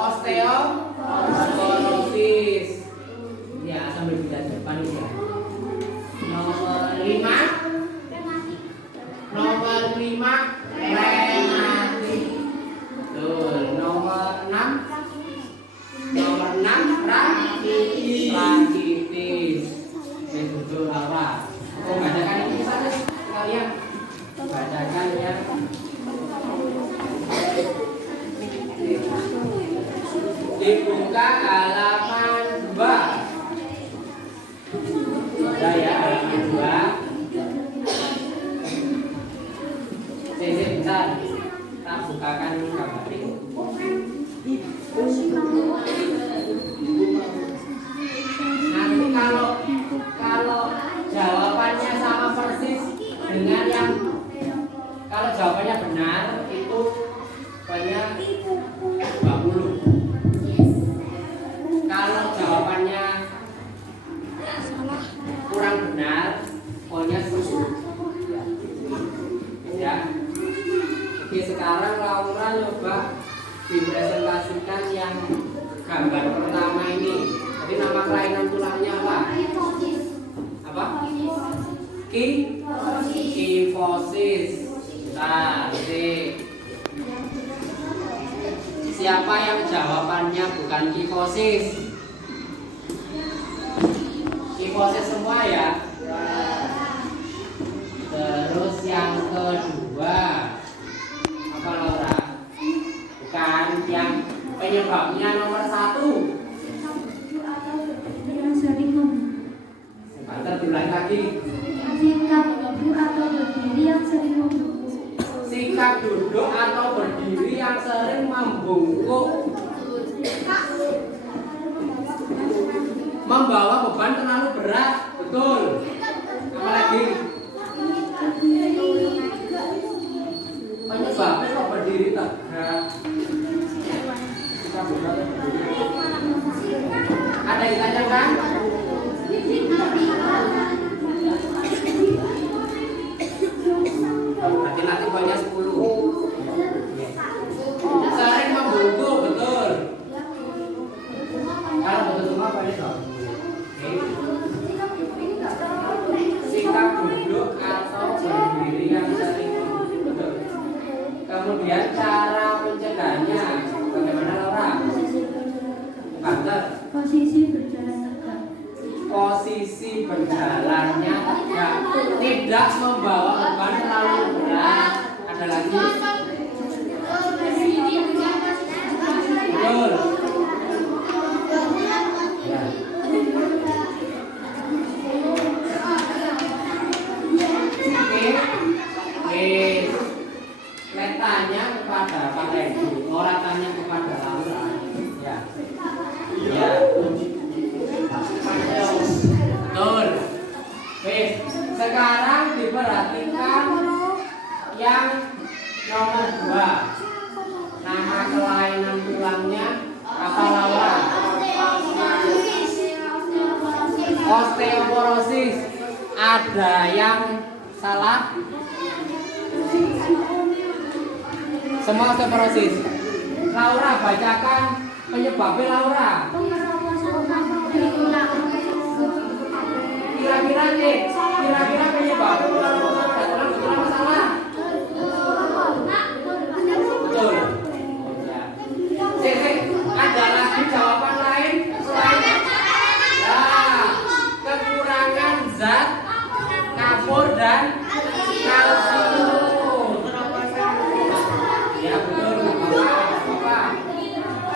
osteoporosis. Ya, sambil kita depan ya. Nomor 5 rematik. Betul. Nomor 6 rakitis. Betul Laura. Aku bacakan ini saja sekalian. Bacakan ya. Dibuka halaman 2. Sudah ya, halaman 2. Sisi bentar. Kita bukakan gambar ini. Nanti kalau jawabannya sama persis dengan yang jawabannya benar itu poinnya 20. Kalau jawabannya kurang benar poinnya 10. Ya. Oke, sekarang Laura coba dipresentasikan yang gambar pertama ini. Jadi nama kelainan tulangnya apa? Apa? Kifosis. Nah, siapa yang jawabannya bukan kifosis? Kifosis semua ya. Terus yang kedua apa Laura? Bukan, yang penyebabnya nomor 1. Yang sering Sebentar diulangi lagi. sikap duduk atau berdiri yang sering membungkuk. Sikap duduk atau berdiri yang sering membungkuk. Membawa beban terlalu berat, betul. Apa lagi? Penyebabnya kok berdiri tegak. Sikap duduk atau berdiri. Ada yang ditanyakan? Nanti poinnya 10. Sering membungkuk, betul. Kalau betul semua poinnya 20. Sikap duduk atau berdiri yang sering membungkuk, betul. Kemudian cara mencegahnya bagaimana Laura? Banter. Posisi berjalan tegak. Posisi berjalannya tegak, tidak membawa beban terlalu berat. Ada lagi? Betul. Ya. Oke. Tanya kepada Pak Redi, orang tanya kepada Laura. Ya. Ya. Betul. Baik, sekarang diperhatikan yang nomor 2. Nama kelainan tulangnya apa Laura? Osteoporosis. Ada yang salah? Semua osteoporosis. Laura bacakan penyebabnya Laura. Kira-kira penyebabnya betul masalah. Betul. Ada lagi jawaban lain selain kekurangan zat kapur dan kalsium. Ya betul, apa?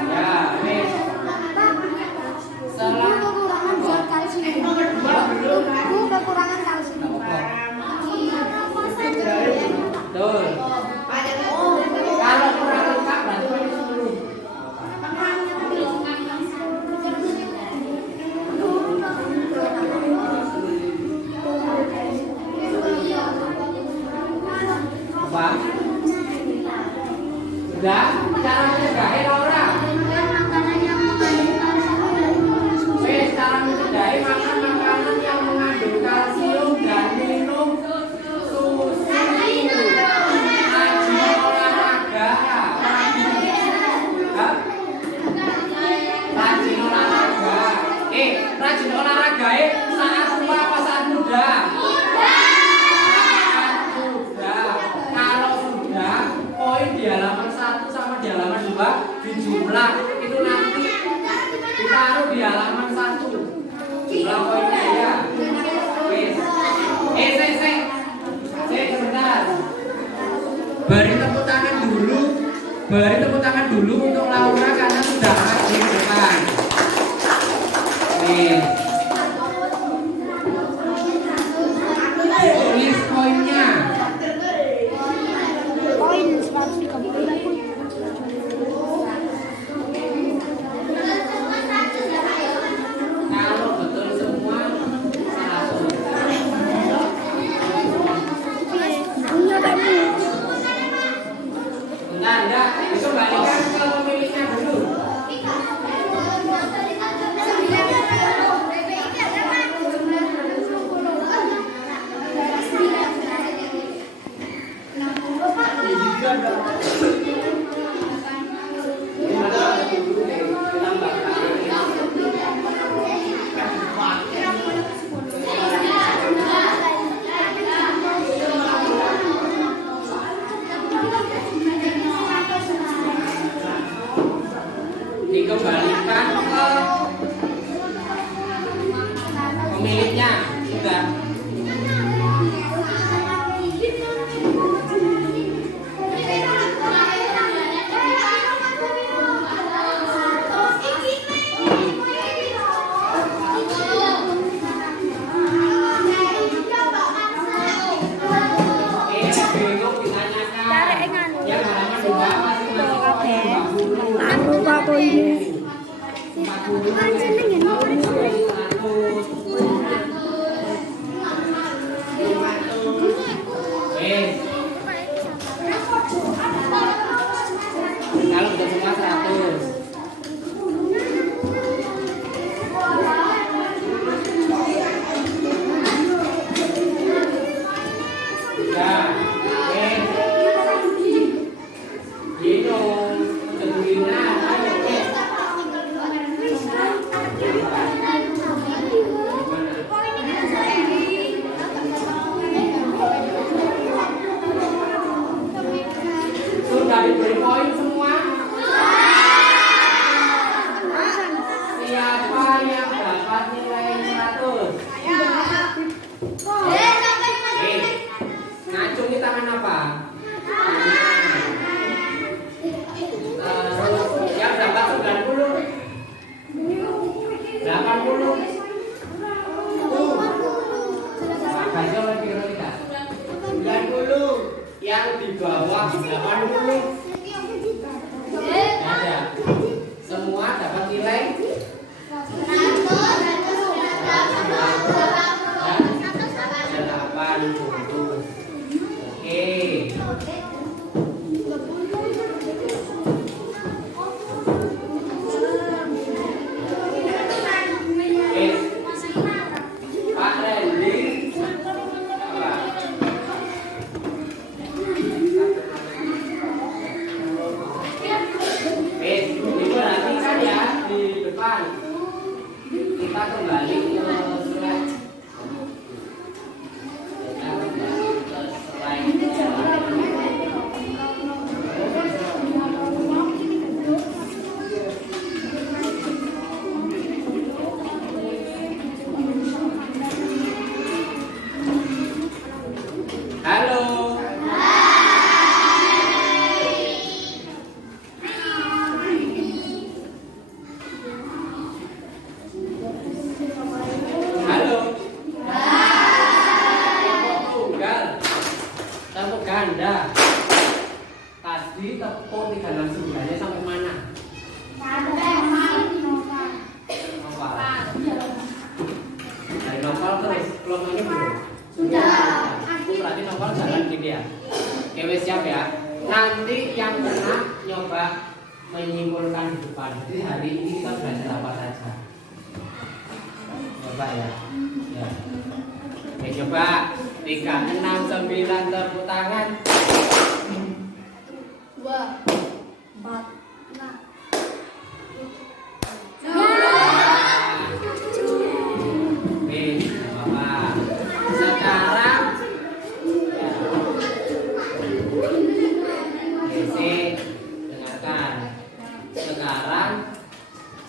Ya, wes. Kekurangan zat kalsium. Kekurangan kalsium. Betul. Kalau kurang lengkap berarti poin 10. Apa? Sudah? Cara mencegahnya Laura? Cara mencegahnya makan makanan yang mengandung kalsium dan minum susu. Rajin olahraga. Rajin olahraga. Rajin olahraga saat tua apa saat muda? Saat muda. Kalau sudah, poin di halaman 1 sama di halaman 2 dijumlah. Itu nanti ditaruh di halaman 1. Jumlah poinnya ya. Sebentar. Beri tepuk tangan dulu untuk Laura karena sudah di depan. Tulis poinnya. Poin 130. Kalau betul semua 100. Coba masing-masing poin 40. Tak lupa poinnya. 40. Kan seneng ya, Mas. 100. Kalau udah semua 100. Sudah diberi poin semua? Siapa yang dapat nilai 100? Ngacungi tangan apa? Yang dapat 90? 80? Makasih oleh Veronica. 90. Yang di bawah 80? Ada. Semua dapat nilai 80. Oke. Pak Randy. Apa? Diperhatikan ya di depan. Kita kembali ke slide. Kita kembali ke slide. Halo. Halo. Kelompok tunggal. Kelompok ganda. Tadi tepuk 369-nya sampai mana? Novel. Dari novel terus kelompoknya belum? Sudah. Berarti novel jalan gini ya. Oke, wes siap ya. Nanti yang kena nyoba menyimpulkan di depan. Jadi hari ini kita belajar apa saja? Coba ya. Ya. Oke, coba 3, 6, 9 tepuk tangan. 2, 4, 6. Oke, nggak apa-apa. Sekarang ya. Oke, dengarkan. Sekarang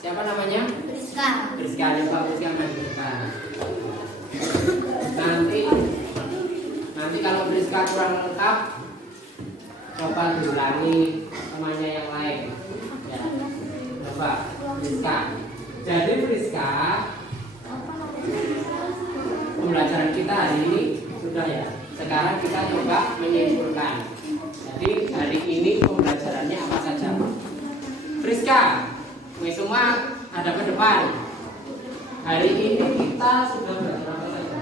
siapa namanya? Rizka, coba Rizka maju depan. Nanti kalau Rizka kurang lengkap, coba diulangi temannya yang lain. Ya, coba Rizka. Jadi Rizka, pembelajaran kita hari ini sudah ya. Sekarang kita coba menyimpulkan. Jadi hari ini pembelajarannya apa saja? Rizka, semua ada ke depan. Hari ini kita sudah belajar apa saja?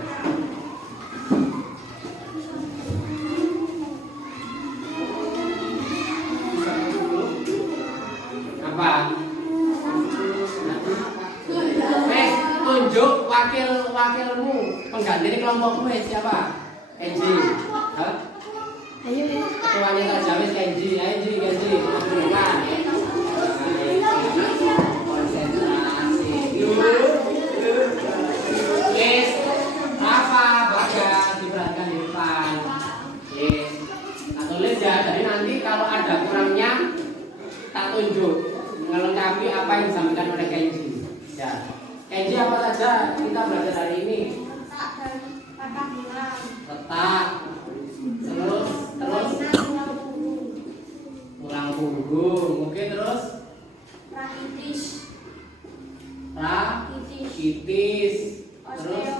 Apa? Tunjuk wakilmu, pengganti di kelompokmu siapa? Kenji. Hah? Ayo ya. Ketuanya terjawab Kenji. Kenji. Berikan. Konsentrasi. Yes. Apa bagas diperhatikan di depan. Yes. Nah, tulis ya. Jadi nanti kalau ada kurangnya tak tunjuk melengkapi apa yang disampaikan oleh Kenji. Ya. Kenji apa saja kita belajar hari ini? Letak. Terus kurang punggung. Oke, terus rakitis. Terus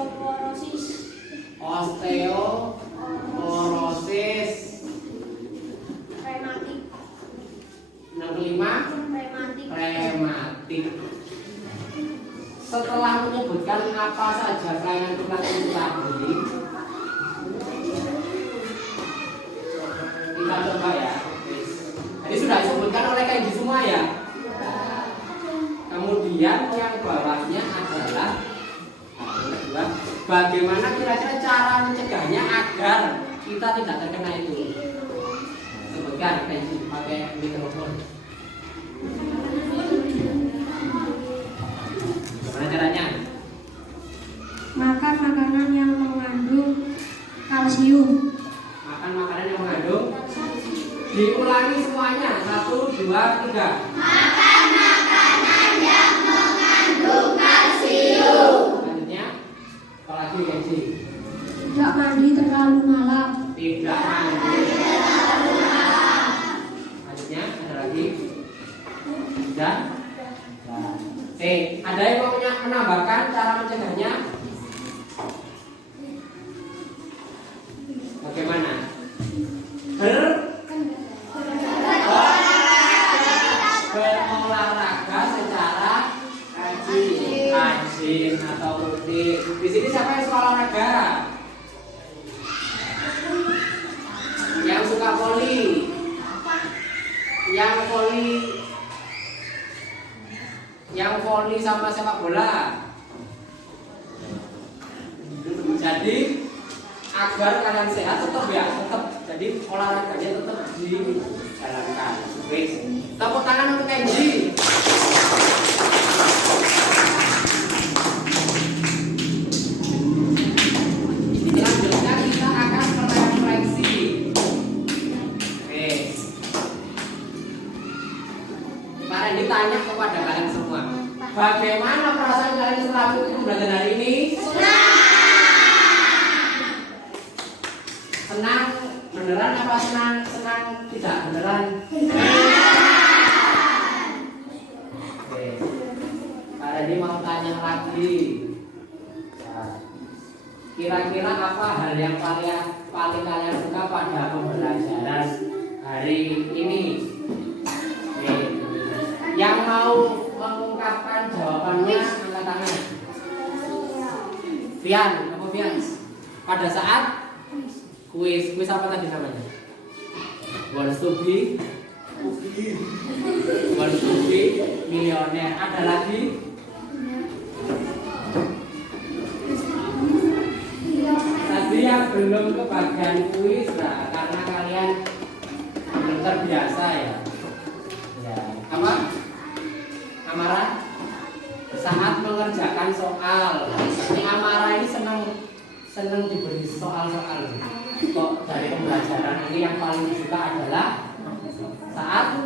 osteoporosis. apa saja pelayanan Tuhan itu tadi? Kita coba ya. Jadi sudah disebutkan oleh Kenji semua ya. Kemudian yang bawahnya adalah bagaimana kira-kira cara mencegahnya agar kita tidak terkena itu. Sebutkan Kenji pakai mikrofon. Gimana caranya? Makan makanan yang mengandung kalsium. Makan makanan yang mengandung. Diulangi semuanya. 1, 2, 3. Makan makanan yang mengandung kalsium. Selanjutnya, apalagi Kenji? Tidak mandi terlalu malam. Tidak mandi terlalu malam. Selanjutnya ada lagi. Dan ada yang mau menambahkan cara mencegahnya? Bagaimana? Berolahraga secara rajin atau rutin. Di sini siapa yang suka olahraga? Yang suka voli? Yang voli sama sepak bola. Jadi agar kalian sehat tetap jadi olahraganya tetap dijalankan. Oke. Tepuk tangan untuk Kenji. Selanjutnya kita akan merefleksi. Oke. Kemarin ditanya kepada kalian semua, bagaimana perasaan kalian setelah mengikuti pembelajaran hari ini? Senang beneran apa senang tidak beneran? Oke. Pak Randy mau tanya lagi. Kira-kira apa hal yang paling kalian suka pada pembelajaran hari ini? Oke. Yang mau mengungkapkan jawabannya angkat tangan. Fian, apa Fian? Pada saat kuis apa tadi namanya? Wants to be milioner. Ada lagi? Tadi yang belum kebagian kuis lah, karena kalian belum terbiasa ya. Ya, apa? Amara? Saat mengerjakan soal. Ini Amara ini senang diberi soal-soal. Kok dari pembelajaran ini yang paling disuka adalah saat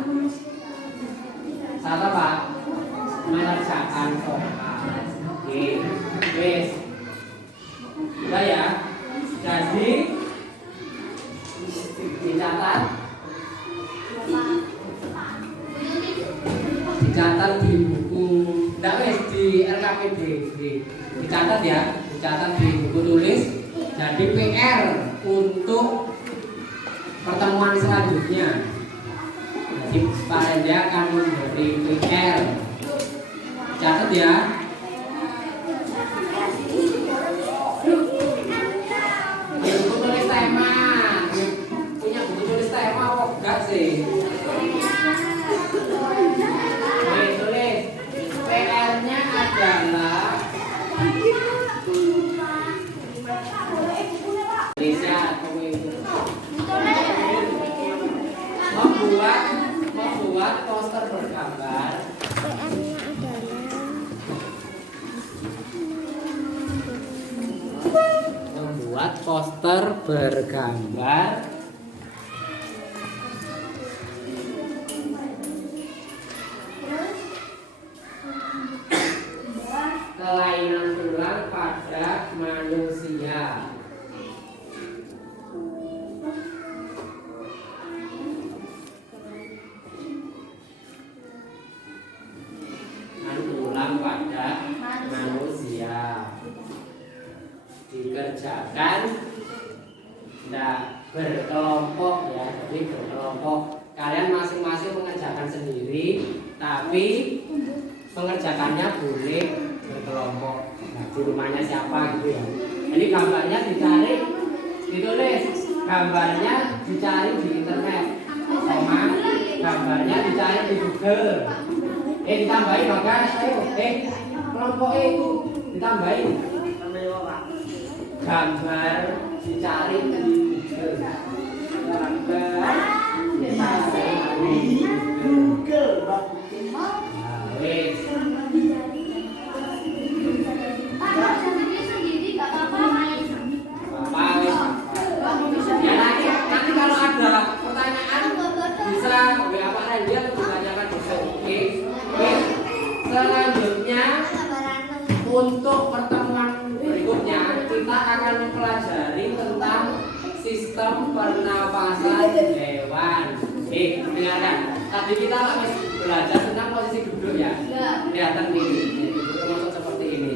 apa? Mengerjakan soal. Oke, wes. Sudah ya. Jadi dicatat di buku, enggak wes di LKPD. Dicatat ya, dicatat di buku tulis. Jadi PR untuk pertemuan selanjutnya. Jadi Pak Randy akan memberi PR. Catat ya. Buku tulis tema. Punya buku tulis tema apa enggak sih? Tulis. PR-nya adalah membuat poster bergambar. PR-nya adalah Membuat poster bergambar kelainan tulang pada manusia. Pada manusia dikerjakan berkelompok ya, jadi berkelompok. Kalian masing-masing mengerjakan sendiri, tapi pengerjakannya boleh berkelompok. Nah, di rumahnya siapa gitu ya. Ini gambarnya dicari, ditulis. Gambarnya dicari di internet. Sama gambarnya dicari di Google. Ditambahin loh guys. Kelompok itu ditambahin. Gambar dicari di Google. Gambar dicari di Google. Wes. Ya nanti kalau ada pertanyaan bisa WA Pak Randy atau ditanyakan di Oke. Selanjutnya untuk pertemuan berikutnya kita akan mempelajari tentang sistem pernapasan hewan. Dengarkan. Tadi kita harus belajar tentang posisi duduk ya. Kelihatan ini. Duduk masuk seperti ini.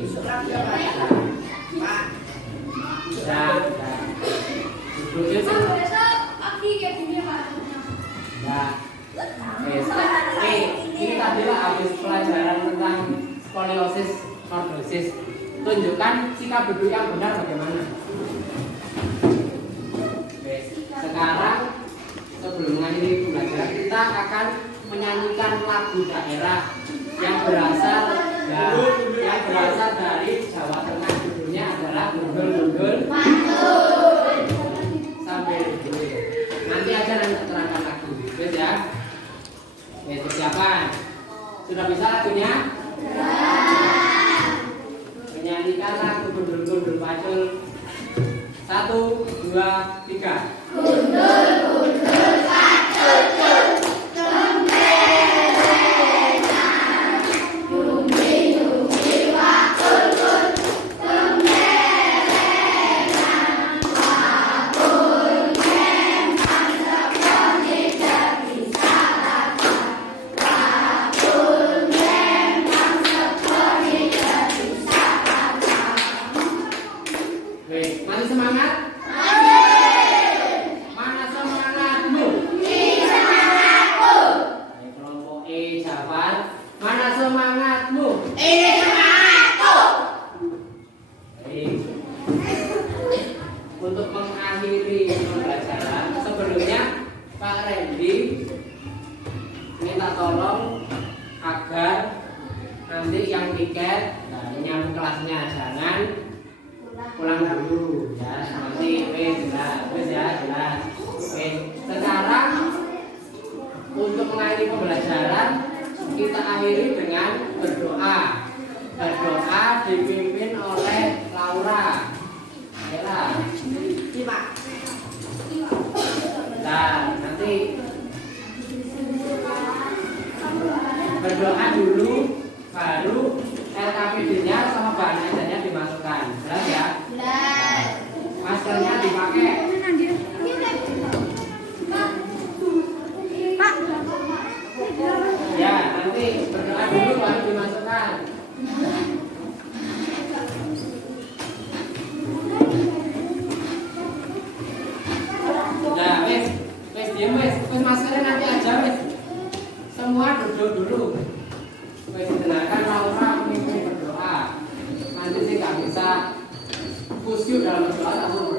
Nah, duduknya ini tadilah habis pelajaran tentang skoliosis, lordosis. Tunjukkan sikap duduk yang benar bagaimana. Sekarang sebelum mengakhiri pembelajaran kita akan menyanyikan lagu daerah yang berasal dari Jawa Tengah. Judulnya adalah Gundul-Gundul sambil duduk. Nanti aja terangkan lagi. Wes ya. Persiapan. Sudah bisa lagunya? Menyanyikan lagu Gundul-Gundul Pacul. 1, 2, 3. Gundul-gundul pacul. Masih semangat? Mana semangatmu? Semangatku. Kelompok E Jafar. Mana semangatmu? Semangatku. Untuk mengakhiri pembelajaran, sebelumnya Pak Randy minta tolong agar nanti yang tiket yang kelasnya jangan pulang dulu ya, nanti jelas ya. Sekarang untuk mengakhiri pembelajaran kita akhiri dengan berdoa dipimpin oleh Laura. Nah, nanti berdoa dulu baru LKPD-nya sama bahan ajarnya dimasukkan. Jelas ya? Jelas. Maskernya dipakai. Pak. Ya, nanti berdoa dulu baru dimasukkan. Nah, wes diem wes maskernya nanti aja wes. Semua duduk dulu. Wes dengarkan Laura memimpin berdoa. Nanti sih nggak bisa khusyuk dalam berdoa langsung